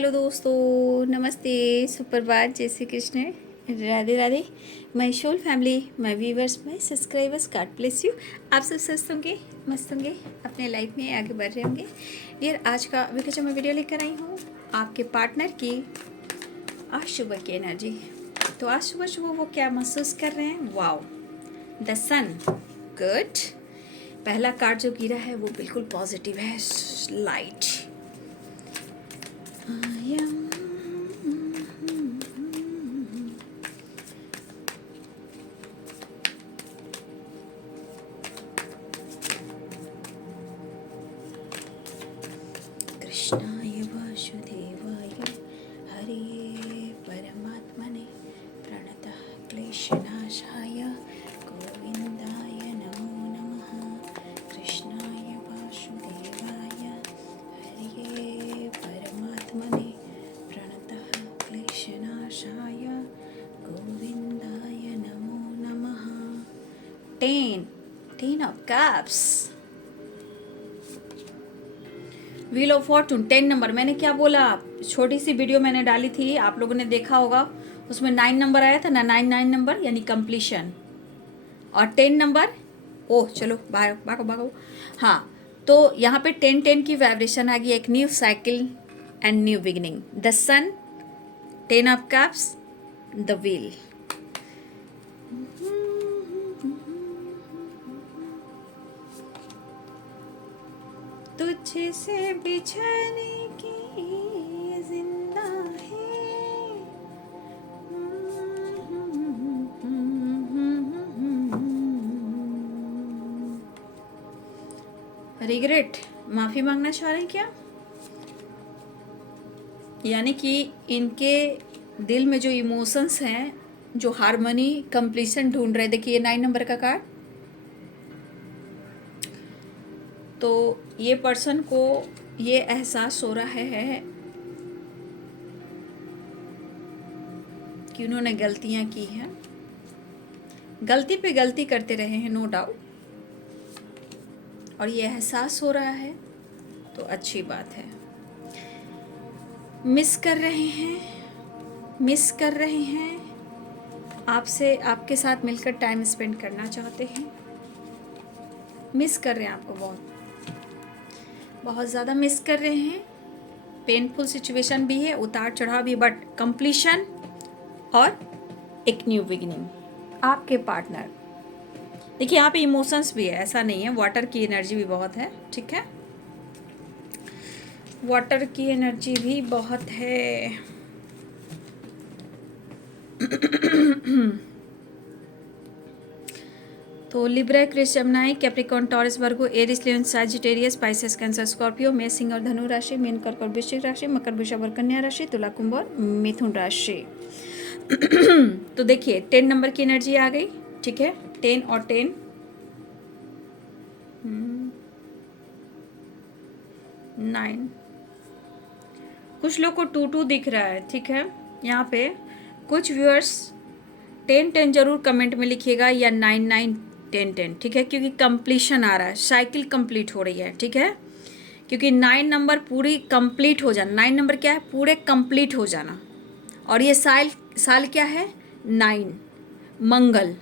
Hello दोस्तों, नमस्ते, सुप्रभात, जय Shri Krishna, Radhe Radhe. My soul family, my viewers, my subscribers, God bless you. आप सब स्वस्थ होंगे, मस्त होंगे, अपने लाइफ में आगे बढ़ रहे होंगे। डियर, आज का अभी जो मैं वीडियो लेकर आई हूँ आपके पार्टनर की आज सुबह की एनर्जी। तो आज सुबह सुबह वो क्या महसूस कर रहे हैं? Wow, the sun, good. पहला कार्ड जो गिरा है वो बिल्कुल पॉजिटिव है, लाइट। कृष्णाय वासुदेवाय हरे परमात्मने प्रणतः क्लेशनाशाय गोविंदाय नमो नमः। कृष्णाय वासुदेवाय हरे परमात्मने प्रणतः क्लेशनाशाय गोविंदाय नमो नमः। 10 of cups, wheel of Fortune 10 number. मैंने क्या बोला, छोटी सी वीडियो मैंने डाली थी, आप लोगों ने देखा होगा, उसमें 9 नंबर आया था ना, 9 नंबर यानी कंप्लीशन, और 10 नंबर, ओह चलो भागो भागो। हाँ, तो यहाँ पे 10 की वाइब्रेशन आ गई, एक new cycle and new beginning. The sun, 10 of cups, the wheel. तुझसे से बिछड़ने की जिंदा है, रिग्रेट, माफी मांगना चाह रहे हैं क्या? यानी कि इनके दिल में जो इमोशंस हैं, जो हार्मनी, कंप्लीशन ढूंढ रहे। देखिए 9 नंबर का कार्ड, तो ये पर्सन को ये एहसास हो रहा है कि उन्होंने गलतियां की हैं, गलती पे गलती करते रहे हैं, नो डाउट, और ये एहसास हो रहा है, तो अच्छी बात है। मिस कर रहे हैं आपसे, आपके साथ मिलकर टाइम स्पेंड करना चाहते हैं। मिस कर रहे हैं आपको, बहुत ज़्यादा मिस कर रहे हैं। पेनफुल सिचुएशन भी है, उतार चढ़ाव भी, बट कंप्लीशन और एक न्यू बिगिनिंग। आपके पार्टनर, देखिए यहाँ पे इमोशंस भी है, ऐसा नहीं है, वाटर की एनर्जी भी बहुत है, ठीक है, वाटर की एनर्जी भी बहुत है। तो लिब्रा, क्रिस, Gemini, Capricorn, Taurus, Virgo, Aries, Leo, Sagittarius, Pisces, Cancer, Scorpio, मेष, सिंह और धनु राशि, मीन, कर्क और वृश्चिक राशि, मकर, वृषभ और कन्या राशि, तुला, कुंभ और मिथुन राशि। तो देखिए 10 नंबर की एनर्जी आ गई, ठीक है, 10 और 10, 9। कुछ लोग को 2 दिख रहा है, ठीक है। यहाँ पे कुछ व्यूअर्स 10 जरूर कमेंट में लिखिएगा, या 9 10, ठीक है, क्योंकि कंप्लीशन आ रहा है, साइकिल कंप्लीट हो रही है, ठीक है, क्योंकि 9 नंबर पूरी कंप्लीट हो जाना। 9 नंबर क्या है? पूरे कंप्लीट हो जाना। और ये साल क्या है? 9, मंगल।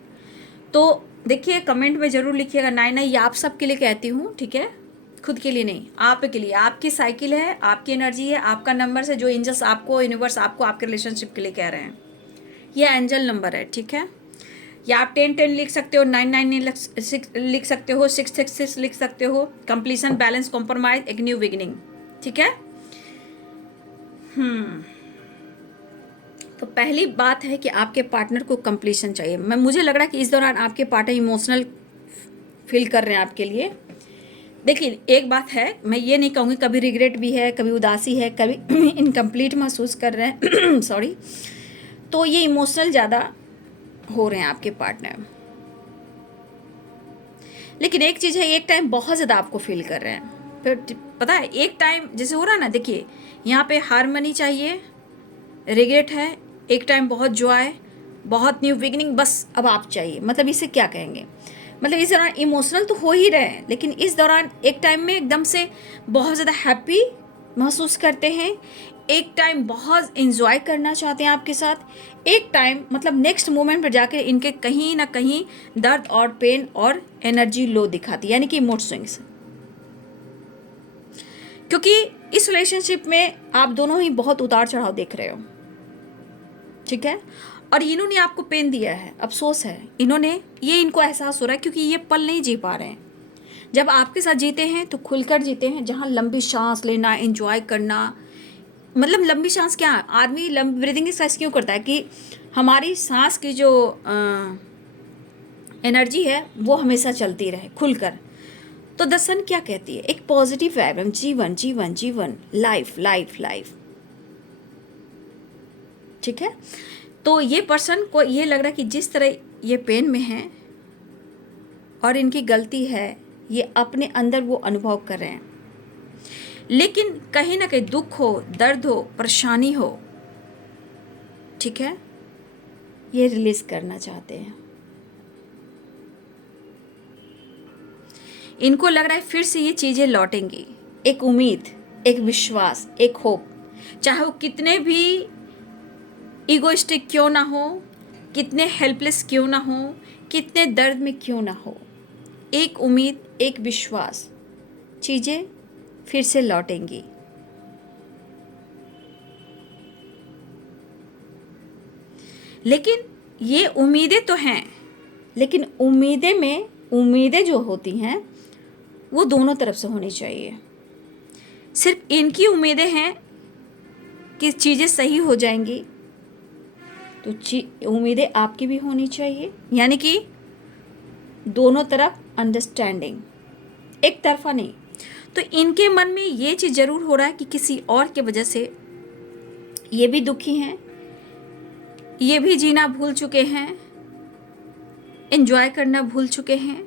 तो देखिए कमेंट में ज़रूर लिखिएगा 9। ये आप सबके लिए कहती हूँ, ठीक है, खुद के लिए नहीं, आपके लिए। आपकी साइकिल है, आपकी एनर्जी है, आपका नंबर से जो एंजल्स आपको, यूनिवर्स आपको आपके रिलेशनशिप के लिए कह रहे हैं, ये एंजल नंबर है, ठीक है। या आप 10 लिख सकते हो, 9 लिख सकते हो, 6 लिख सकते हो। कंप्लीशन, बैलेंस, कॉम्प्रोमाइज, एक न्यू बिगिनिंग, ठीक है। तो पहली बात है कि आपके पार्टनर को कंप्लीशन चाहिए। मुझे लग रहा है कि इस दौरान आपके पार्टनर इमोशनल फील कर रहे हैं आपके लिए। देखिए एक बात है, मैं ये नहीं कहूँगी, कभी रिग्रेट भी है, कभी उदासी है, कभी इनकम्प्लीट महसूस कर रहे हैं सॉरी। तो ये इमोशनल ज़्यादा हो रहे हैं आपके पार्टनर। लेकिन एक चीज़ है, एक टाइम बहुत ज़्यादा आपको फील कर रहे हैं। फिर पता है, एक टाइम जैसे हो रहा है ना, देखिए यहाँ पे हार्मनी चाहिए, रिग्रेट है, एक टाइम बहुत जॉय, बहुत न्यू बिगिनिंग, बस अब आप चाहिए। मतलब इसे क्या कहेंगे, मतलब इस दौरान इमोशनल तो हो ही रहे हैं, लेकिन इस दौरान एक टाइम में एकदम से बहुत ज़्यादा हैप्पी महसूस करते हैं, एक टाइम बहुत एंजॉय करना चाहते हैं आपके साथ, एक टाइम मतलब नेक्स्ट मोमेंट पर जाकर इनके कहीं ना कहीं दर्द और पेन और एनर्जी लो दिखाती है, यानी कि मूड स्विंग्स। क्योंकि इस रिलेशनशिप में आप दोनों ही बहुत उतार चढ़ाव देख रहे हो, ठीक है। और इन्होंने आपको पेन दिया है, अफसोस है, ये इनको एहसास हो रहा है, क्योंकि ये पल नहीं जी पा रहे हैं। जब आपके साथ जीते हैं तो खुलकर जीते हैं, जहाँ लंबी सांस लेना, एंजॉय करना, मतलब लंबी सांस क्या, आदमी लंबी ब्रीदिंग एक्सरसाइज क्यों करता है कि हमारी सांस की जो एनर्जी है वो हमेशा चलती रहे खुलकर। तो द सन क्या कहती है, एक पॉजिटिव वाइब, जीवन जीवन जीवन, लाइफ लाइफ लाइफ, ठीक है। तो ये पर्सन को ये लग रहा है कि जिस तरह ये पेन में है और इनकी गलती है, ये अपने अंदर वो अनुभव कर रहे हैं, लेकिन कहीं ना कहीं दुख हो, दर्द हो, परेशानी हो, ठीक है, ये रिलीज करना चाहते हैं। इनको लग रहा है फिर से ये चीज़ें लौटेंगी, एक उम्मीद, एक विश्वास, एक होप, चाहे वो कितने भी ईगोइस्टिक क्यों ना हो, कितने हेल्पलेस क्यों ना हो, कितने दर्द में क्यों ना हो, एक उम्मीद, एक विश्वास, चीज़ें फिर से लौटेंगी। लेकिन ये उम्मीदें तो हैं, लेकिन उम्मीदें जो होती हैं वो दोनों तरफ से होनी चाहिए। सिर्फ इनकी उम्मीदें हैं कि चीज़ें सही हो जाएंगी, तो उम्मीदें आपकी भी होनी चाहिए, यानी कि दोनों तरफ अंडरस्टैंडिंग, एक तरफा नहीं। तो इनके मन में ये चीज़ ज़रूर हो रहा है कि किसी और के वजह से ये भी दुखी हैं, ये भी जीना भूल चुके हैं, एंजॉय करना भूल चुके हैं,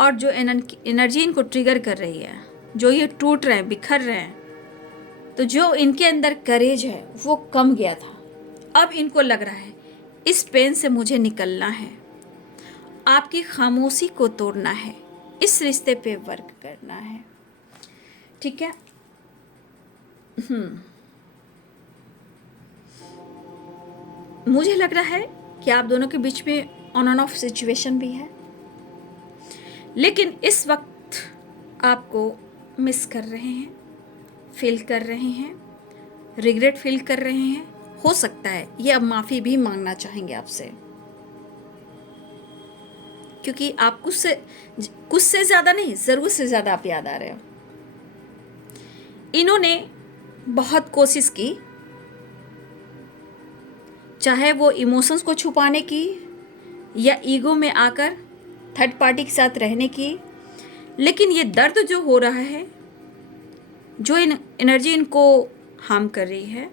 और जो एनर्जी इनको ट्रिगर कर रही है, जो ये टूट रहे हैं, बिखर रहे हैं, तो जो इनके अंदर करेज है वो कम गया था। अब इनको लग रहा है इस पेन से मुझे निकलना है, आपकी खामोशी को तोड़ना है, इस रिश्ते पे वर्क करना है, ठीक है। मुझे लग रहा है कि आप दोनों के बीच में ऑन एंड ऑफ सिचुएशन भी है, लेकिन इस वक्त आपको मिस कर रहे हैं, फील कर रहे हैं, रिग्रेट फील कर रहे हैं। हो सकता है ये अब माफ़ी भी मांगना चाहेंगे आपसे, क्योंकि आप कुछ से ज़्यादा नहीं, ज़रूरत से ज़्यादा आप याद आ रहे हो। इन्होंने बहुत कोशिश की, चाहे वो इमोशंस को छुपाने की या ईगो में आकर थर्ड पार्टी के साथ रहने की, लेकिन ये दर्द जो हो रहा है, जो एनर्जी इनको हार्म कर रही है,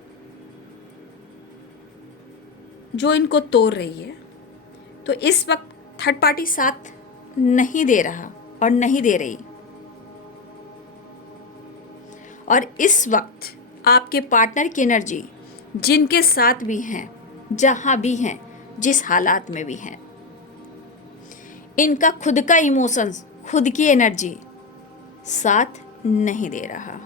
जो इनको तोड़ रही है, तो इस वक्त थर्ड पार्टी साथ नहीं दे रहा और नहीं दे रही। और इस वक्त आपके पार्टनर की एनर्जी जिनके साथ भी हैं, जहाँ भी हैं, जिस हालात में भी हैं, इनका खुद का इमोशंस, खुद की एनर्जी साथ नहीं दे रहा,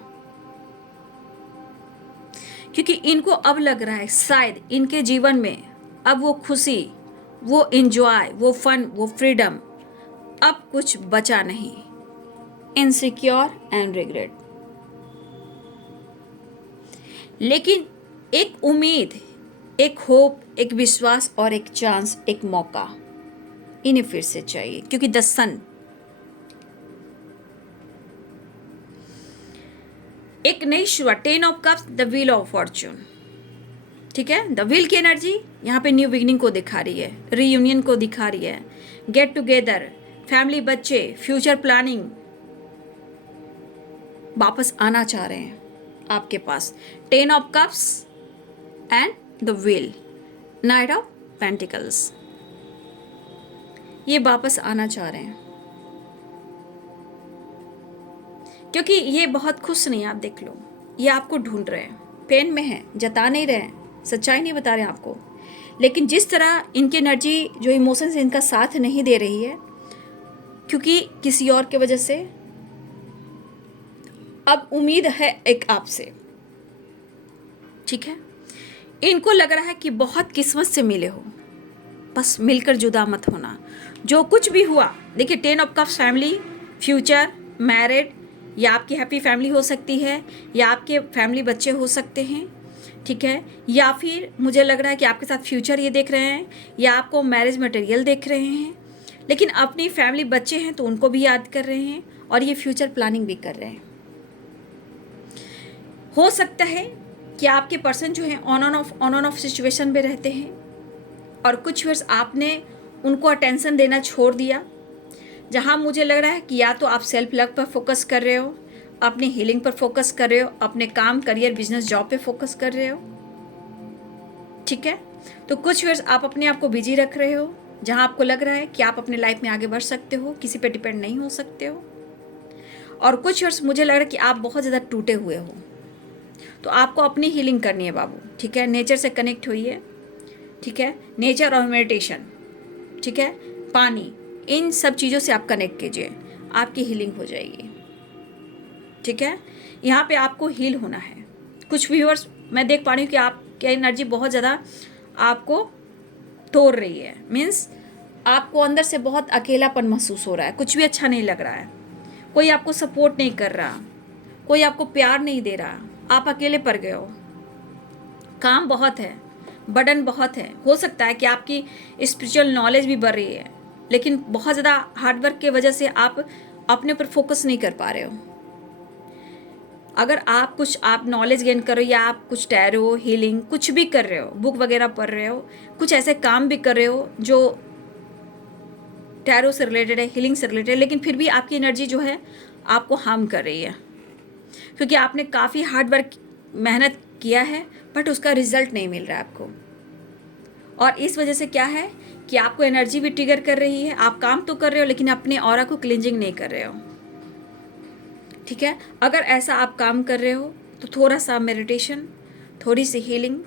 क्योंकि इनको अब लग रहा है शायद इनके जीवन में अब वो खुशी, वो एंजॉय, वो फन, वो फ्रीडम अब कुछ बचा नहीं। Insecure and regret. लेकिन एक उम्मीद, एक होप, एक विश्वास और एक चांस, एक मौका इन्हें फिर से चाहिए, क्योंकि द सन एक नई शुरुआत, 10 of cups, the wheel of Fortune, ठीक है। द व्हील की एनर्जी यहाँ पे न्यू बिगिनिंग को दिखा रही है, रीयूनियन को दिखा रही है, गेट टुगेदर, फैमिली, बच्चे, फ्यूचर प्लानिंग, वापस आना चाह रहे हैं आपके पास। 10 of cups and the wheel, night of pentacles, ये वापस आना चाह रहे हैं, क्योंकि ये बहुत खुश नहीं। आप देख लो, ये आपको ढूंढ रहे हैं, पेन में है, जता नहीं रहे हैं, सच्चाई नहीं बता रहे हैं आपको, लेकिन जिस तरह इनकी एनर्जी, जो इमोशंस इनका साथ नहीं दे रही है, क्योंकि किसी और के वजह से, अब उम्मीद है एक आपसे, ठीक है। इनको लग रहा है कि बहुत किस्मत से मिले हो, बस मिलकर जुदा मत होना। जो कुछ भी हुआ, देखिए 10 of cups family, future, married, या आपकी हैप्पी फैमिली हो सकती है, या आपके फैमिली बच्चे हो सकते हैं, ठीक है। या फिर मुझे लग रहा है कि आपके साथ फ्यूचर ये देख रहे हैं, या आपको मैरिज मटेरियल देख रहे हैं, लेकिन अपनी फैमिली बच्चे हैं तो उनको भी याद कर रहे हैं, और ये फ्यूचर प्लानिंग भी कर रहे हैं। हो सकता है कि आपके पर्सन जो है ऑन ऑफ सिचुएशन में रहते हैं, और कुछ वर्ष आपने उनको अटेंशन देना छोड़ दिया, जहाँ मुझे लग रहा है कि या तो आप सेल्फ लव पर फोकस कर रहे हो, अपनी हीलिंग पर फोकस कर रहे हो, अपने काम, करियर, बिजनेस, जॉब पे फोकस कर रहे हो, ठीक है। तो कुछ वर्ष आप अपने आप को बिजी रख रहे हो, जहाँ आपको लग रहा है कि आप अपने लाइफ में आगे बढ़ सकते हो, किसी पे डिपेंड नहीं हो सकते हो। और कुछ वर्ष मुझे लग रहा है कि आप बहुत ज़्यादा टूटे हुए हो, तो आपको अपनी हीलिंग करनी है बाबू, ठीक है। नेचर से कनेक्ट होइए, ठीक है। नेचर और मेडिटेशन, ठीक है, पानी, इन सब चीज़ों से आप कनेक्ट कीजिए, आपकी हीलिंग हो जाएगी, ठीक है। यहाँ पे आपको हील होना है। कुछ व्यूअर्स मैं देख पा रही हूँ कि आपकी एनर्जी बहुत ज़्यादा आपको तोड़ रही है, मीन्स आपको अंदर से बहुत अकेलापन महसूस हो रहा है, कुछ भी अच्छा नहीं लग रहा है, कोई आपको सपोर्ट नहीं कर रहा, कोई आपको प्यार नहीं दे रहा, आप अकेले पड़ गए हो, काम बहुत है, बर्डन बहुत है। हो सकता है कि आपकी स्पिरिचुअल नॉलेज भी बढ़ रही है, लेकिन बहुत ज़्यादा हार्डवर्क की वजह से आप अपने पर फोकस नहीं कर पा रहे हो। अगर आप नॉलेज गेन कर रहे हो, या आप कुछ टैरो, हीलिंग कुछ भी कर रहे हो, बुक वगैरह पढ़ रहे हो, कुछ ऐसे काम भी कर रहे हो जो टैरो से रिलेटेड है, हीलिंग से रिलेटेड है, लेकिन फिर भी आपकी एनर्जी जो है आपको हार्म कर रही है, क्योंकि आपने काफ़ी हार्ड वर्क, मेहनत किया है, बट उसका रिजल्ट नहीं मिल रहा है आपको। और इस वजह से क्या है कि आपको एनर्जी भी ट्रिगर कर रही है, आप काम तो कर रहे हो लेकिन अपने ऑरा को क्लींजिंग नहीं कर रहे हो, ठीक है। अगर ऐसा आप काम कर रहे हो तो थोड़ा सा मेडिटेशन, थोड़ी सी हीलिंग,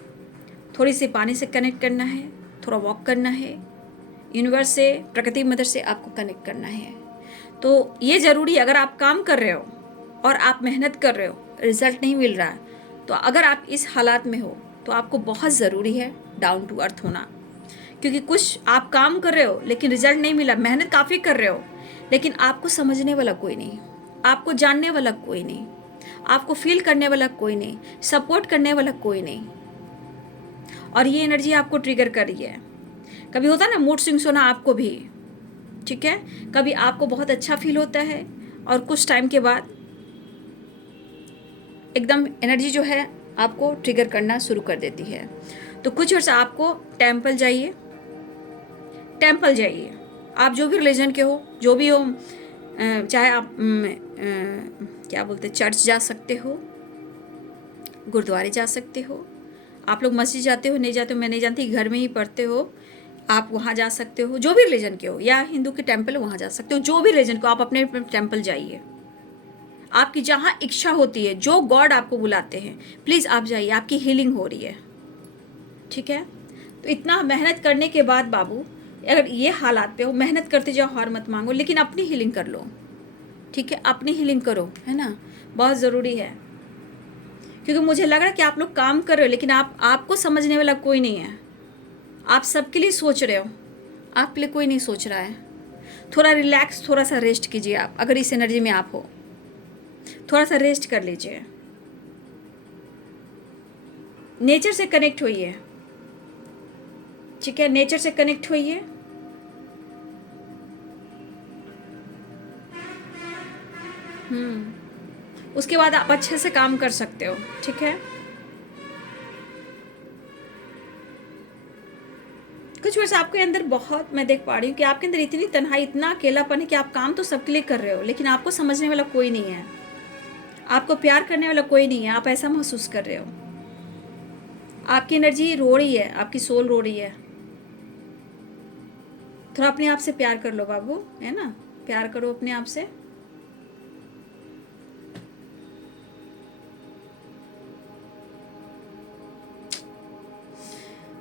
थोड़ी सी पानी से कनेक्ट करना है, थोड़ा वॉक करना है, यूनिवर्स से, प्रकृति मदर से आपको कनेक्ट करना है। तो ये ज़रूरी है, अगर आप काम कर रहे हो और आप मेहनत कर रहे हो, रिजल्ट नहीं मिल रहा है, तो अगर आप इस हालात में हो तो आपको बहुत ज़रूरी है डाउन टू अर्थ होना, क्योंकि कुछ आप काम कर रहे हो लेकिन रिजल्ट नहीं मिला, मेहनत काफ़ी कर रहे हो, लेकिन आपको समझने वाला कोई नहीं, आपको जानने वाला कोई नहीं, आपको फील करने वाला कोई नहीं, सपोर्ट करने वाला कोई नहीं, और ये एनर्जी आपको ट्रिगर कर रही है। कभी होता है ना मूड स्विंग्स होना आपको भी, ठीक है। कभी आपको बहुत अच्छा फील होता है और कुछ टाइम के बाद एकदम एनर्जी जो है आपको ट्रिगर करना शुरू कर देती है। तो कुछ वर्ष आपको टेम्पल जाइए, टेम्पल जाइए, आप जो भी रिलीजन के हो, जो भी हो, चाहे आप क्या बोलते हैं, चर्च जा सकते हो, गुरुद्वारे जा सकते हो, आप लोग मस्जिद जाते हो नहीं जाते हो मैं नहीं जानती, घर में ही पढ़ते हो, आप वहाँ जा सकते हो, जो भी रिलीजन के हो, या हिंदू के टेम्पल वहाँ जा सकते हो, जो भी रिलीजन को, आप अपने टेम्पल जाइए, आपकी जहाँ इच्छा होती है, जो गॉड आपको बुलाते हैं, प्लीज़ आप जाइए, आपकी हीलिंग हो रही है, ठीक है। तो इतना मेहनत करने के बाद बाबू, अगर ये हालात पे हो, मेहनत करते जाओ, हार मत मांगो, लेकिन अपनी हीलिंग कर लो, ठीक है, अपनी हीलिंग करो, है ना, बहुत ज़रूरी है। क्योंकि मुझे लग रहा है कि आप लोग काम कर रहे हो, लेकिन आपको समझने वाला कोई नहीं है, आप सबके लिए सोच रहे हो, आपके लिए कोई नहीं सोच रहा है। थोड़ा रिलैक्स, थोड़ा सा रेस्ट कीजिए आप, अगर इस एनर्जी में आप हो, थोड़ा सा रेस्ट कर लीजिए, नेचर से कनेक्ट होइए, ठीक है, नेचर से कनेक्ट होइए, उसके बाद आप अच्छे से काम कर सकते हो, ठीक है। कुछ वर्ष आपके अंदर बहुत, मैं देख पा रही हूँ कि आपके अंदर इतनी तन्हाई, इतना अकेलापन है कि आप काम तो सबके लिए कर रहे हो, लेकिन आपको समझने वाला कोई नहीं है, आपको प्यार करने वाला कोई नहीं है, आप ऐसा महसूस कर रहे हो, आपकी एनर्जी रो रही है, आपकी सोल रो रही है। थोड़ा अपने आप से प्यार कर लो बाबू, है ना, प्यार करो अपने आप से।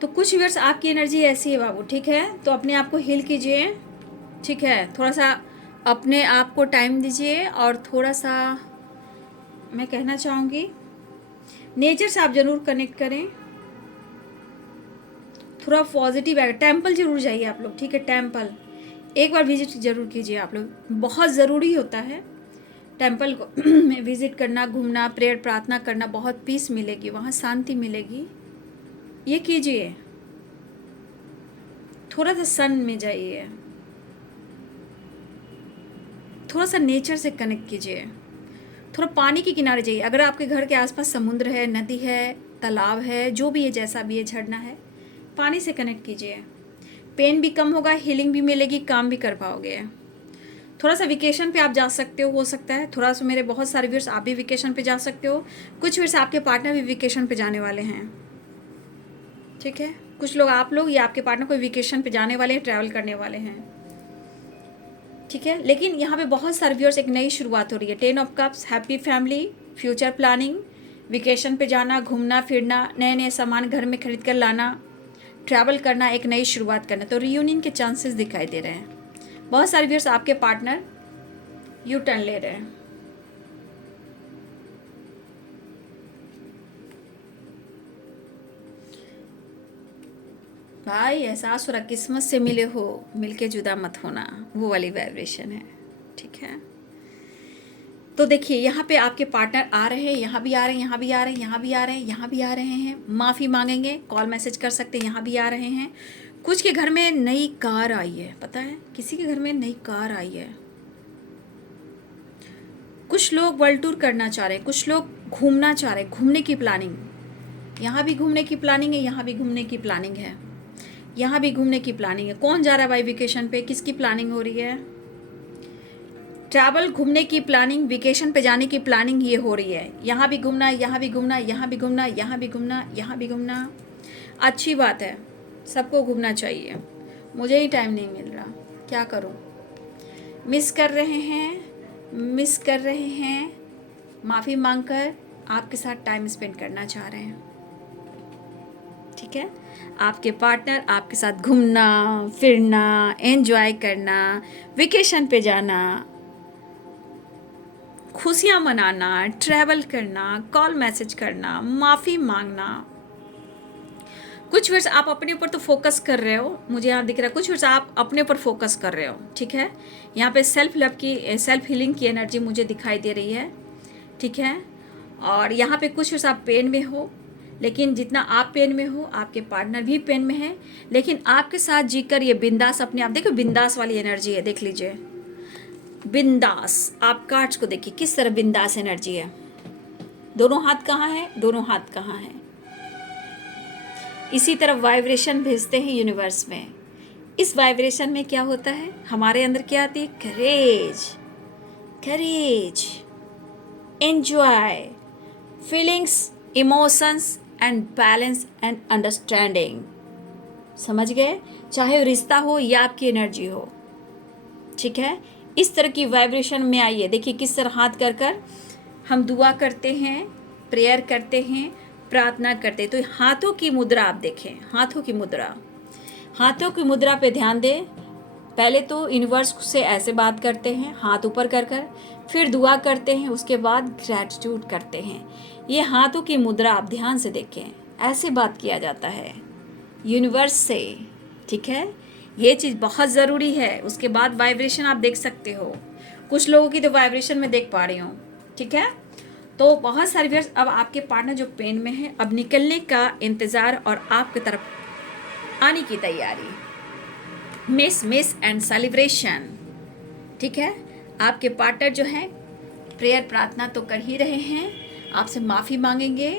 तो कुछ व्यूअर्स आपकी एनर्जी ऐसी है बाबू, ठीक है, तो अपने आप को हील कीजिए, ठीक है, थोड़ा सा अपने आप को टाइम दीजिए, और थोड़ा सा मैं कहना चाहूँगी नेचर से आप जरूर कनेक्ट करें, थोड़ा पॉजिटिव आएगा। टेम्पल जरूर जाइए आप लोग, ठीक है, टेम्पल एक बार विजिट जरूर कीजिए आप लोग, बहुत ज़रूरी होता है टेम्पल को में विजिट करना, घूमना, प्रेयर प्रार्थना करना, बहुत पीस मिलेगी वहाँ, शांति मिलेगी। ये कीजिए, थोड़ा सा सन में जाइए, थोड़ा सा नेचर से कनेक्ट कीजिए, थोड़ा पानी के किनारे जाइए। अगर आपके घर के आसपास समुद्र है, नदी है, तालाब है, जो भी है, जैसा भी है, झरना है, पानी से कनेक्ट कीजिए। पेन भी कम होगा, हीलिंग भी मिलेगी, काम भी कर पाओगे। थोड़ा सा वेकेशन पे आप जा सकते हो सकता है, थोड़ा सा मेरे बहुत सारे व्यूअर्स आप भी वेकेशन पे जा सकते हो, कुछ व्यूअर्स आपके पार्टनर भी वेकेशन पे जाने वाले हैं, ठीक है, कुछ लोग आप लोग या आपके पार्टनर कोई वेकेशन पे जाने वाले हैं, ट्रैवल करने वाले हैं, ठीक है। लेकिन यहाँ पे बहुत सारे व्यूअर्स, एक नई शुरुआत हो रही है। 10 of cups, happy family, future planning, vacation पे जाना, घूमना फिरना, नए नए सामान घर में खरीद कर लाना, ट्रैवल करना, एक नई शुरुआत करना, तो रियूनियन के चांसेस दिखाई दे रहे हैं। बहुत सारे व्यूअर्स आपके पार्टनर यू टर्न ले रहे हैं। भाई एहसास हो रहा, किस्मत से मिले हो, मिलके जुदा मत होना, वो वाली वाइब्रेशन है, ठीक है। तो देखिए यहाँ पे आपके पार्टनर आ रहे हैं, यहाँ भी आ रहे हैं, यहाँ भी आ रहे हैं, यहाँ भी आ रहे हैं, यहाँ भी आ रहे हैं, माफ़ी मांगेंगे, कॉल मैसेज कर सकते हैं, यहाँ भी आ रहे हैं। कुछ के घर में नई कार आई है, पता है, किसी के घर में नई कार आई है। कुछ लोग वर्ल्ड टूर करना चाह रहे हैं, कुछ लोग घूमना चाह रहे हैं, घूमने की प्लानिंग, यहाँ भी घूमने की प्लानिंग है, यहाँ भी घूमने की प्लानिंग है, यहाँ भी घूमने की प्लानिंग है। कौन जा रहा है भाई वेकेशन पे, किसकी प्लानिंग हो रही है? ट्रैवल, घूमने की प्लानिंग, वेकेशन पे जाने की प्लानिंग ये हो रही है। यहाँ भी घूमना, यहाँ भी घूमना, यहाँ भी घूमना, यहाँ भी घूमना, यहाँ भी घूमना, अच्छी बात है, सबको घूमना चाहिए। मुझे ही टाइम नहीं मिल रहा, क्या करूँ। मिस कर रहे हैं, माफ़ी मांगकर आपके साथ टाइम स्पेंड करना चाह रहे हैं, ठीक है। आपके पार्टनर आपके साथ घूमना फिरना, एंजॉय करना, वेकेशन पे जाना, खुशियाँ मनाना, ट्रैवल करना, कॉल मैसेज करना, माफ़ी मांगना। कुछ वर्ष आप अपने ऊपर तो फोकस कर रहे हो, मुझे यहाँ दिख रहा है, कुछ वर्ष आप अपने ऊपर फोकस कर रहे हो, ठीक है। यहाँ पे सेल्फ लव की, सेल्फ हीलिंग की एनर्जी मुझे दिखाई दे रही है, ठीक है। और यहाँ पे कुछ वर्ष आप पेन में हो, लेकिन जितना आप पेन में हो, आपके पार्टनर भी पेन में है, लेकिन आपके साथ जीकर ये बिंदास, अपने आप देखो, बिंदास वाली एनर्जी है, देख लीजिए, बिंदास। आप कार्ड्स को देखिए किस तरह बिंदास एनर्जी है। दोनों हाथ कहाँ है, दोनों हाथ कहाँ है। इसी तरह वाइब्रेशन भेजते हैं यूनिवर्स में। इस वाइब्रेशन में क्या होता है, हमारे अंदर क्या आती है, courage, enjoy, feelings, emotions and balance and understanding. समझ गए, चाहे रिश्ता हो या आपकी एनर्जी हो, ठीक है। इस तरह की वाइब्रेशन में आइए। देखिए किस तरह हाथ कर कर हम दुआ करते हैं, प्रेयर करते हैं, प्रार्थना करते हैं। तो हाथों की मुद्रा आप देखें, हाथों की मुद्रा पे ध्यान दें। पहले तो यूनिवर्स से ऐसे बात करते हैं, हाथ ऊपर कर कर, फिर दुआ करते हैं, उसके बाद ग्रैटिट्यूड करते हैं। ये हाथों की मुद्रा आप ध्यान से देखें, ऐसे बात किया जाता है यूनिवर्स से, ठीक है। ये चीज़ बहुत ज़रूरी है। उसके बाद वाइब्रेशन आप देख सकते हो, कुछ लोगों की तो वाइब्रेशन में देख पा रही हूँ, ठीक है। तो बहुत सारे व्यूअर्स, अब आपके पार्टनर जो पेन में है, अब निकलने का इंतज़ार और आपकी तरफ आने की तैयारी, मिस एंड सेलिब्रेशन, ठीक है। आपके पार्टनर जो है प्रेयर प्रार्थना तो कर ही रहे हैं, आपसे माफ़ी मांगेंगे,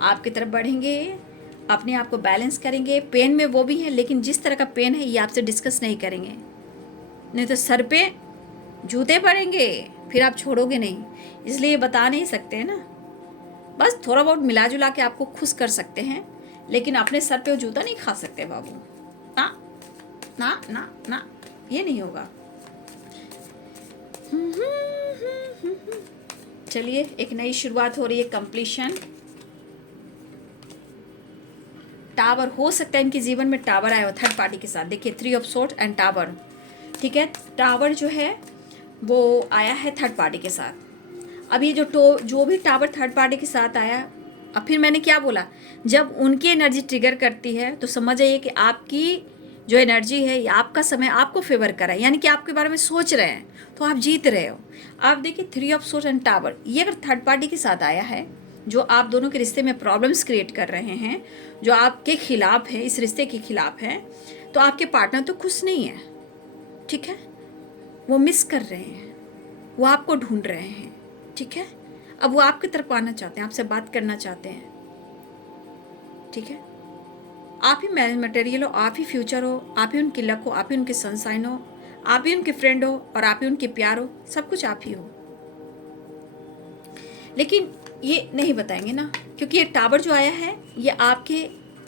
आपकी तरफ बढ़ेंगे, अपने आप को बैलेंस करेंगे। पेन में वो भी है, लेकिन जिस तरह का पेन है ये आपसे डिस्कस नहीं करेंगे, नहीं तो सर पे जूते पड़ेंगे, फिर आप छोड़ोगे नहीं, इसलिए ये बता नहीं सकते हैं ना। बस थोड़ा बहुत मिला जुला के आपको खुश कर सकते हैं, लेकिन अपने सर पे वो जूता नहीं खा सकते बाबू, ना ना ना ना, ये नहीं होगा। चलिए, एक नई शुरुआत हो रही है, कंप्लीशन। टावर, हो सकता है इनके जीवन में टावर आया हो थर्ड पार्टी के साथ। देखिए 3 ऑफ सोर्ड एंड टावर, ठीक है। टावर जो है वो आया है थर्ड पार्टी के साथ। अब ये जो भी टावर थर्ड पार्टी के साथ आया, अब फिर मैंने क्या बोला, जब उनकी एनर्जी ट्रिगर करती है तो समझ जाइए कि आपकी जो एनर्जी है या आपका समय आपको फेवर कर रहा है, यानी कि आपके बारे में सोच रहे हैं, तो आप जीत रहे हो। आप देखिए 3 ऑफ सोर्ड एंड टावर, ये अगर थर्ड पार्टी के साथ आया है जो आप दोनों के रिश्ते में प्रॉब्लम्स क्रिएट कर रहे हैं, जो आपके खिलाफ है, इस रिश्ते के खिलाफ है, तो आपके पार्टनर तो खुश नहीं है, ठीक है, वो मिस कर रहे हैं, वो आपको ढूंढ रहे हैं, ठीक है। अब वो आपकी तरफ आना चाहते हैं, आपसे बात करना चाहते हैं, ठीक है। आप ही मैरिज मटेरियल हो, आप ही फ्यूचर हो, आप ही उनकी लक हो, आप ही उनके सनसाइन हो, आप ही उनके फ्रेंड हो और आप ही उनके प्यार हो, सब कुछ आप ही हो। लेकिन ये नहीं बताएंगे ना, क्योंकि ये टावर जो आया है ये आपके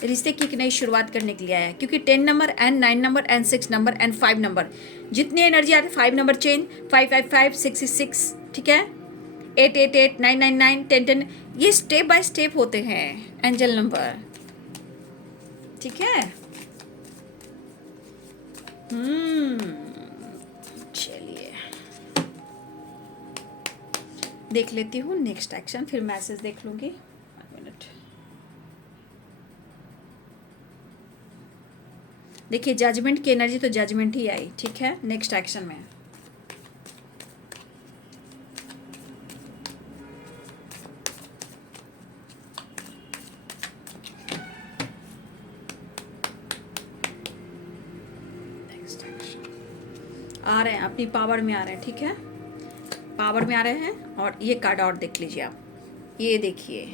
रिश्ते की एक नई शुरुआत करने के लिए आया है, क्योंकि 10 number and 9 number and 6 number and 5 number, जितनी एनर्जी आती है 5 नंबर चेंज, 555 666, ठीक है, 888 999 1010, ये स्टेप बाय स्टेप होते हैं एंजल नंबर, ठीक है। चलिए देख लेती हूँ नेक्स्ट एक्शन, फिर मैसेज देख लूंगी। 1 मिनट। देखिए जजमेंट की एनर्जी तो जजमेंट ही आई, ठीक है। नेक्स्ट एक्शन में नेक्स्ट एक्शन आ रहे हैं, अपनी पावर में आ रहे हैं, ठीक है, पावर में आ रहे हैं। और ये कार्ड और देख लीजिए आप, ये देखिए,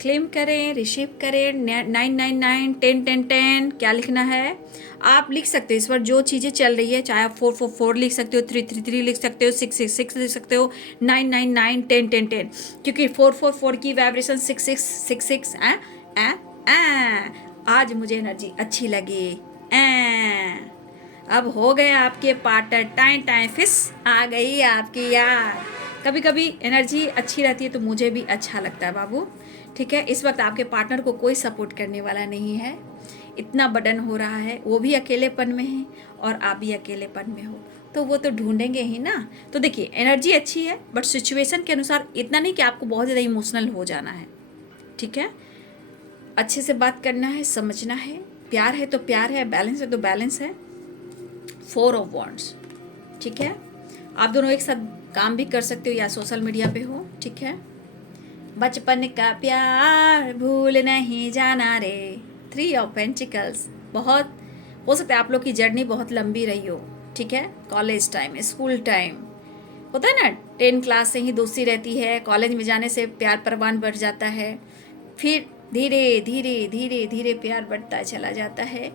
क्लेम करें, रिसीव करें, 999 10 10 10, क्या लिखना है आप लिख सकते हो इस पर जो चीज़ें चल रही है, चाहे आप 444 लिख सकते हो, 333 लिख सकते हो, 666 लिख सकते हो, 999 10 10 10, क्योंकि 444 की वाइब्रेशन 6666 आज मुझे एनर्जी अच्छी लगी, अब हो गए आपके पार्टनर, टाइम टाइम फिस आ गई आपकी यार। कभी कभी एनर्जी अच्छी रहती है तो मुझे भी अच्छा लगता है बाबू, ठीक है। इस वक्त आपके पार्टनर को कोई सपोर्ट करने वाला नहीं है, इतना बर्डन हो रहा है, वो भी अकेलेपन में है और आप भी अकेलेपन में हो, तो वो तो ढूंढेंगे ही ना। तो देखिए एनर्जी अच्छी है, बट सिचुएशन के अनुसार, इतना नहीं कि आपको बहुत ज़्यादा इमोशनल हो जाना है, ठीक है। अच्छे से बात करना है, समझना है, प्यार है तो प्यार है, बैलेंस है तो बैलेंस है। 4 ऑफ वॉन्ड्स, ठीक है। आप दोनों एक साथ काम भी कर सकते हो या सोशल मीडिया पे हो, ठीक है। बचपन का प्यार भूल नहीं जाना रे, 3 ऑफ पेंटिकल्स, बहुत हो सकता है आप लोग की जर्नी बहुत लंबी रही हो, ठीक है। कॉलेज टाइम, स्कूल टाइम होता है ना, 10 क्लास से ही दोस्ती रहती है, कॉलेज में जाने से प्यार परवान बढ़ जाता है, फिर धीरे धीरे धीरे धीरे प्यार बढ़ता चला जाता है,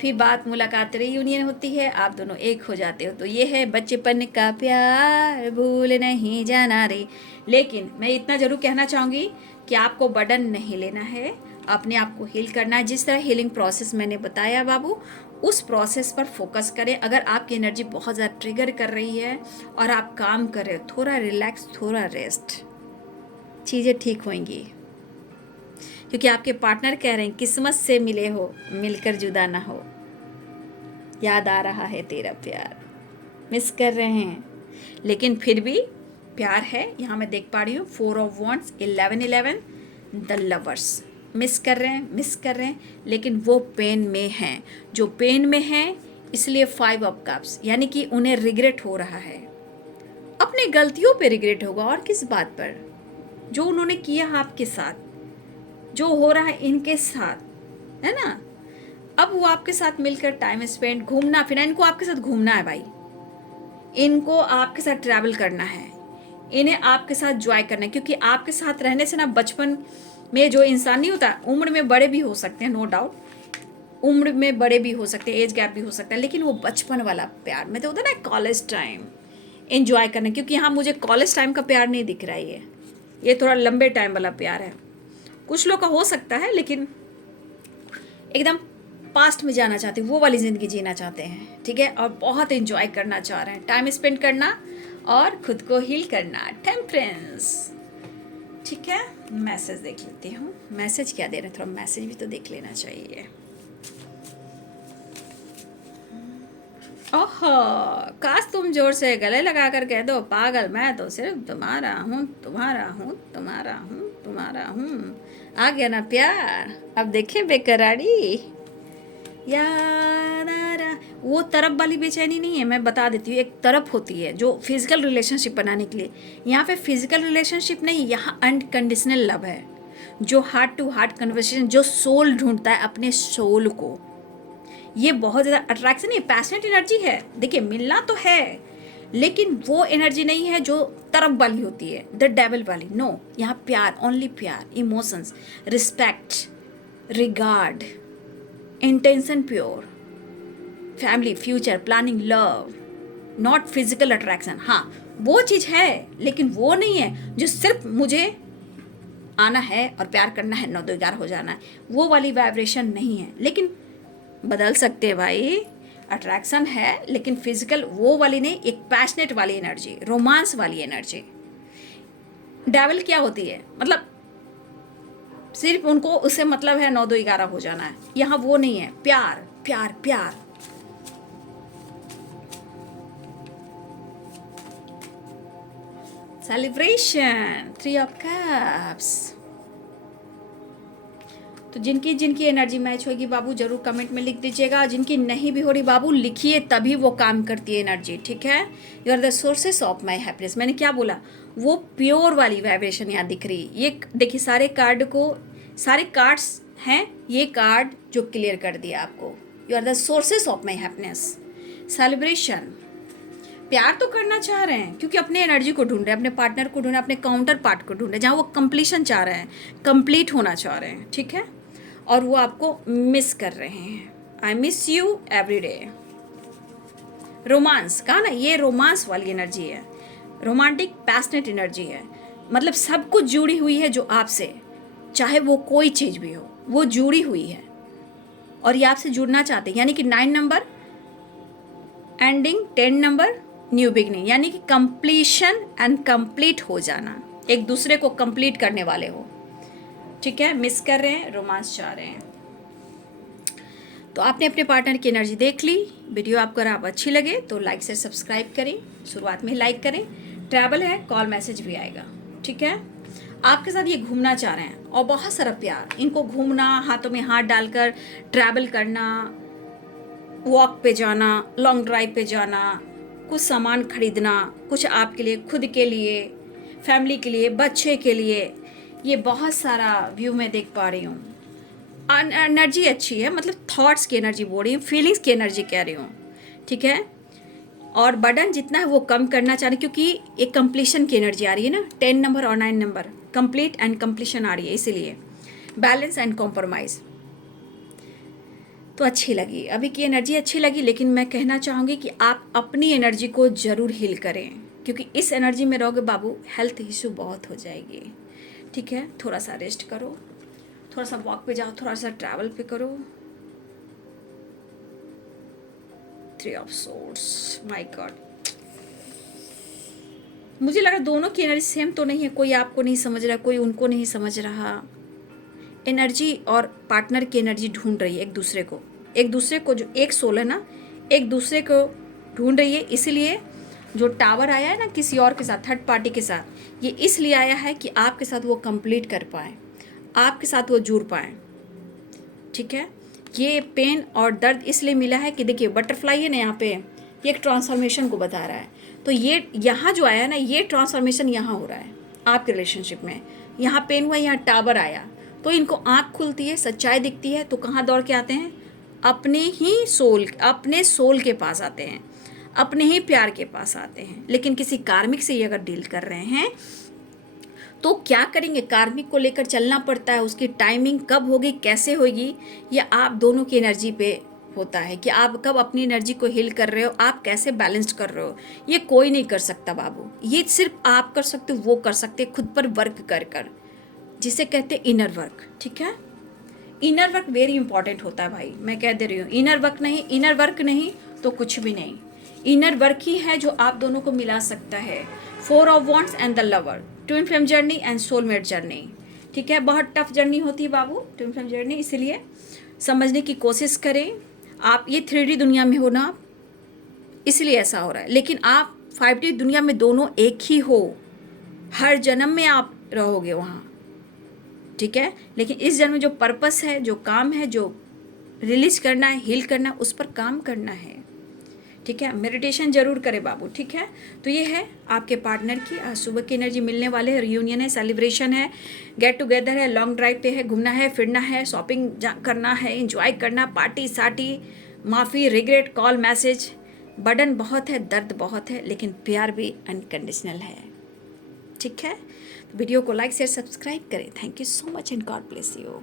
फिर बात मुलाकात रीयूनियन होती है, आप दोनों एक हो जाते हो। तो ये है बचपन का प्यार भूल नहीं जाना रे। लेकिन मैं इतना ज़रूर कहना चाहूँगी कि आपको बर्डन नहीं लेना है, अपने आप को हील करना है। जिस तरह हीलिंग प्रोसेस मैंने बताया बाबू, उस प्रोसेस पर फोकस करें। अगर आपकी एनर्जी बहुत ज़्यादा ट्रिगर कर रही है और आप काम कर रहे हो, थोड़ा रिलैक्स, थोड़ा रेस्ट, चीज़ें ठीक होंगी। क्योंकि आपके पार्टनर कह रहे हैं किस्मत से मिले हो, मिलकर जुदा ना हो, याद आ रहा है तेरा प्यार, मिस कर रहे हैं, लेकिन फिर भी प्यार है। यहाँ मैं देख पा रही हूँ 4 of wands, 11 the lovers, miss कर रहे हैं, मिस कर रहे हैं, लेकिन वो पेन में हैं। जो पेन में हैं इसलिए 5 ऑफ कप्स, यानी कि उन्हें रिग्रेट हो रहा है, अपने गलतियों पे रिग्रेट होगा और किस बात पर, जो उन्होंने किया आपके साथ, जो हो रहा है इनके साथ, है ना। अब वो आपके साथ मिलकर टाइम स्पेंड, घूमना फिरना, इनको आपके साथ घूमना है भाई, इनको आपके साथ ट्रैवल करना है, इन्हें आपके साथ जॉय करना है। क्योंकि आपके साथ रहने से ना, बचपन में जो इंसान नहीं होता, उम्र में बड़े भी हो सकते हैं, नो डाउट, उम्र में बड़े भी हो सकते हैं, एज गैप भी हो सकता है, लेकिन वो बचपन वाला प्यार में तो होता है ना, कॉलेज टाइम एंजॉय करना। क्योंकि यहाँ मुझे कॉलेज टाइम का प्यार नहीं दिख रहा है, ये थोड़ा लंबे टाइम वाला प्यार है। कुछ लोग का हो सकता है, लेकिन एकदम पास्ट में जाना चाहते हैं, वो वाली ज़िंदगी जीना चाहते हैं, ठीक है, और बहुत एंजॉय करना चाह रहे हैं, टाइम स्पेंड करना और खुद को हील करना, टेम्परेंस, ठीक है। मैसेज देख लेती हूँ, मैसेज क्या दे रहे हैं, थोड़ा मैसेज भी तो देख लेना चाहिए। ओहो, काश तुम जोर से गले लगा कर कह दो, पागल मैं तो सिर्फ तुम्हारा हूँ, तुम्हारा हूँ, तुम्हारा हूँ, तुम्हारा हूँ। आ गया ना प्यार, अब देखे बेकरारी। याद आ रहा, वो तरफ वाली बेचैनी नहीं है, मैं बता देती हूँ। एक तरफ होती है जो फिजिकल रिलेशनशिप बनाने के लिए, यहाँ पे फिजिकल रिलेशनशिप नहीं, यहाँ अनकंडीशनल लव है, जो हार्ट टू हार्ट कन्वर्सेशन, जो सोल ढूंढता है अपने सोल को। ये बहुत ज़्यादा अट्रैक्शन है, पैशनेट एनर्जी है। देखिए मिलना तो है, लेकिन वो एनर्जी नहीं है जो तरफ वाली होती है, द डेविल वाली। नो, यहाँ प्यार, ओनली प्यार, emotions, respect, regard, intention pure, family, future planning, love, not physical attraction. हाँ वो चीज़ है, लेकिन वो नहीं है जो सिर्फ मुझे आना है और प्यार करना है, 9-2-11 हो जाना है, वो वाली वाइब्रेशन नहीं है। लेकिन बदल सकते हैं भाई, अट्रैक्शन है लेकिन फिजिकल वो वाली नहीं, एक पैशनेट वाली एनर्जी, रोमांस वाली एनर्जी। डेविल क्या होती है, मतलब सिर्फ उनको उससे मतलब है 9-2-11 हो जाना है, यहाँ वो नहीं है। प्यार प्यार प्यार। Celebration, 3 of cups. तो जिनकी जिनकी एनर्जी मैच होगी बाबू जरूर कमेंट में लिख दीजिएगा। जिनकी नहीं भी हो रही बाबू लिखिए, तभी वो काम करती है एनर्जी, ठीक है। You are the sources of my happiness. मैंने क्या बोला, वो प्योर वाली वाइब्रेशन यहाँ दिख रही है। ये देखिए सारे कार्ड को, सारे कार्ड्स हैं, ये कार्ड जो क्लियर कर दिया आपको। You are the sources of my happiness. Celebration, प्यार तो करना चाह रहे हैं क्योंकि अपने एनर्जी को ढूंढ रहे हैं, अपने पार्टनर को ढूंढ रहे हैं, अपने काउंटर पार्ट को ढूंढ रहे हैं, जहाँ वो कंप्लीशन चाह रहे हैं, कंप्लीट होना चाह रहे हैं, ठीक है। और वो आपको मिस कर रहे हैं। I miss you every day. Romance कहा ना, ये रोमांस वाली एनर्जी है, रोमांटिक पैशनेट एनर्जी है। मतलब सब कुछ जुड़ी हुई है जो आपसे, चाहे वो कोई चीज़ भी हो, वो जुड़ी हुई है और ये आपसे जुड़ना चाहते हैं। यानी कि 9 number ending, 10 number new beginning, यानी कि कंप्लीशन एंड कंप्लीट हो जाना, एक दूसरे को कंप्लीट करने वाले हो, ठीक है। मिस कर रहे हैं, रोमांस चाह रहे हैं। तो आपने अपने पार्टनर की एनर्जी देख ली। वीडियो आपको अगर आप अच्छी लगे तो लाइक से सब्सक्राइब करें, शुरुआत में लाइक करें। ट्रैवल है, कॉल मैसेज भी आएगा, ठीक है। आपके साथ ये घूमना चाह रहे हैं और बहुत सारा प्यार, इनको घूमना, हाथों में हाथ डालकर ट्रैवल करना, वॉक पे जाना, लॉन्ग ड्राइव पे जाना, कुछ सामान खरीदना, कुछ आपके लिए, खुद के लिए, फैमिली के लिए, बच्चे के लिए, ये बहुत सारा व्यू मैं देख पा रही हूँ। एनर्जी अच्छी है, मतलब थॉट्स की एनर्जी बोल रही हूँ, फीलिंग्स की एनर्जी कह रही हूँ, ठीक है। और बर्डन जितना है वो कम करना चाह रही, क्योंकि एक कंप्लीशन की एनर्जी आ रही है ना, 10 नंबर और 9 नंबर, कंप्लीट एंड कंप्लीशन आ रही है, इसीलिए बैलेंस एंड कॉम्प्रोमाइज़। तो अच्छी लगी, अभी की एनर्जी अच्छी लगी, लेकिन मैं कहना चाहूँगी कि आप अपनी एनर्जी को ज़रूर हील करें, क्योंकि इस एनर्जी में रहोगे बाबू हेल्थ इशू बहुत हो जाएगी, ठीक है। थोड़ा सा रेस्ट करो, थोड़ा सा वॉक पे जाओ, थोड़ा सा ट्रैवल पे करो। 3 ऑफ सोर्ड्स, माय गॉड, मुझे लगा दोनों की एनर्जी सेम तो नहीं है, कोई आपको नहीं समझ रहा, कोई उनको नहीं समझ रहा। एनर्जी और पार्टनर की एनर्जी ढूंढ रही है एक दूसरे को, एक दूसरे को, जो एक सोल है ना, एक दूसरे को ढूंढ रही है। इसीलिए जो टावर आया है ना किसी और के साथ, थर्ड पार्टी के साथ, ये इसलिए आया है कि आपके साथ वो कंप्लीट कर पाए, आपके साथ वो जुड़ पाए, ठीक है। ये पेन और दर्द इसलिए मिला है कि देखिए बटरफ्लाई है ना यहाँ पे, ये एक ट्रांसफॉर्मेशन को बता रहा है। तो ये यहाँ जो आया ना, ये ट्रांसफॉर्मेशन यहाँ हो रहा है आपके रिलेशनशिप में। यहाँ पेन हुआ, यहाँ टावर आया, तो इनको आँख खुलती है, सच्चाई दिखती है, तो कहाँ दौड़ के आते हैं, अपने ही सोल, अपने सोल के पास आते हैं, अपने ही प्यार के पास आते हैं। लेकिन किसी कार्मिक से ये अगर डील कर रहे हैं तो क्या करेंगे, कार्मिक को लेकर चलना पड़ता है, उसकी टाइमिंग कब होगी, कैसे होगी, ये आप दोनों की एनर्जी पे होता है कि आप कब अपनी एनर्जी को हील कर रहे हो, आप कैसे बैलेंस कर रहे हो। ये कोई नहीं कर सकता बाबू, ये सिर्फ आप कर सकते हो, वो कर सकते खुद पर वर्क कर कर, जिसे कहते हैं इनर वर्क, ठीक है। इनर वर्क वेरी इंपॉर्टेंट होता है भाई, मैं कह दे रही हूँ। इनर वर्क नहीं तो कुछ भी नहीं। इनर वर्क ही है जो आप दोनों को मिला सकता है। 4 of wands and the lover, twin flame journey and soulmate journey, ठीक है। बहुत टफ जर्नी होती है बाबू ट्विन फ्लेम जर्नी, इसीलिए समझने की कोशिश करें। आप ये 3D दुनिया में हो ना, इसलिए ऐसा हो रहा है। लेकिन आप 5D दुनिया में दोनों एक ही हो, हर जन्म में आप रहोगे वहाँ, ठीक है। लेकिन इस जन्म में जो पर्पस है, जो काम है, जो रिलीज करना है, हील करना है, उस पर काम करना है, ठीक है। मेडिटेशन जरूर करें बाबू, ठीक है। तो ये है आपके पार्टनर की आज सुबह की एनर्जी मिलने वाले है। रियूनियन है, सेलिब्रेशन है, गेट टुगेदर है, लॉन्ग ड्राइव पे है, घूमना है, फिरना है, शॉपिंग करना है, इंजॉय करना, पार्टी साटी, माफ़ी, रिग्रेट, कॉल, मैसेज। बर्डन बहुत है, दर्द बहुत है, लेकिन प्यार भी अनकंडीशनल है, ठीक है। वीडियो को लाइक शेयर सब्सक्राइब करें। Thank you so much and God bless you.